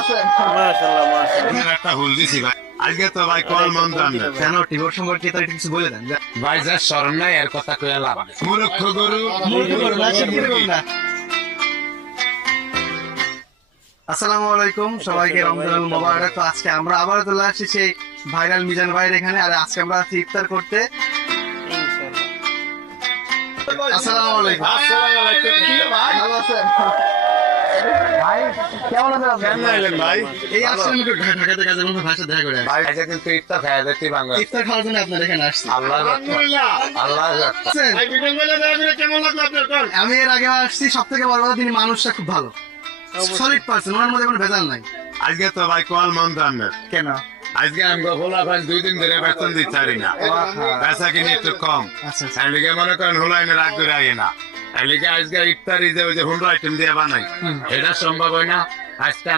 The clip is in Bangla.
আছেন? মাশাআল্লাহ মাশাআল্লাহ। একটা ভুল দিছি ভাই, আজকে তো ভাই কল মন দান না। কেন টিভোর সম্পর্কে তো কিছু বলে দেন। ভাই যা শরম নাই এর কথা কইয়া লাভ নাই। মূর্খ গরু আসসালামু আলাইকুম, সবাইকে রমজানুল মোবারক। তো আজকে আমরা আবার চলে আসছি সেই ভাইরাল মিজান ভাইয়ের এখানে। আর আজকে আমরা আছি ইফতার করতে। ইনশাআল্লাহ। আসসালামু আলাইকুম। আসসালামু আলাইকুম। ভালো আছেন? ভাই কেমন আছেন আপনি? কেমন আছেন ভাই? এই আসলে একটু ঢাকাতে কাজের মধ্যে ভাষা দেখা করে আসছি। ভাই আজকে কিন্তু ইফতার খাওয়া যাচ্ছে বাংলা। ইফতার খাওয়ার জন্য আপনার এখানে আসছি। আল্লাহ আল্লাহ আছেন? কেমন লাগলো আপনার কল? আমি এর আগে আসছি, সব থেকে বড় কথা তিনি মানুষটা খুব ভালো, সলিড পার্সন, ওনার মধ্যে কোনো ভেজাল নাই। আজকে তো ভাই কল মন দান না। কেন? আজকে আমি গোলা ভাই 2 দিন ধরে বেতন দিতে পারি না, পেশা কিনে একটু কম। আচ্ছা আচ্ছা। এলিগে মনে করেন হুলাইনে রাগ করে আই না, এলিগে আজকে ইফতারি যে ওই যে 100 আইটেম দিয়ে বানাই, এটা সম্ভব হয় না। আজকে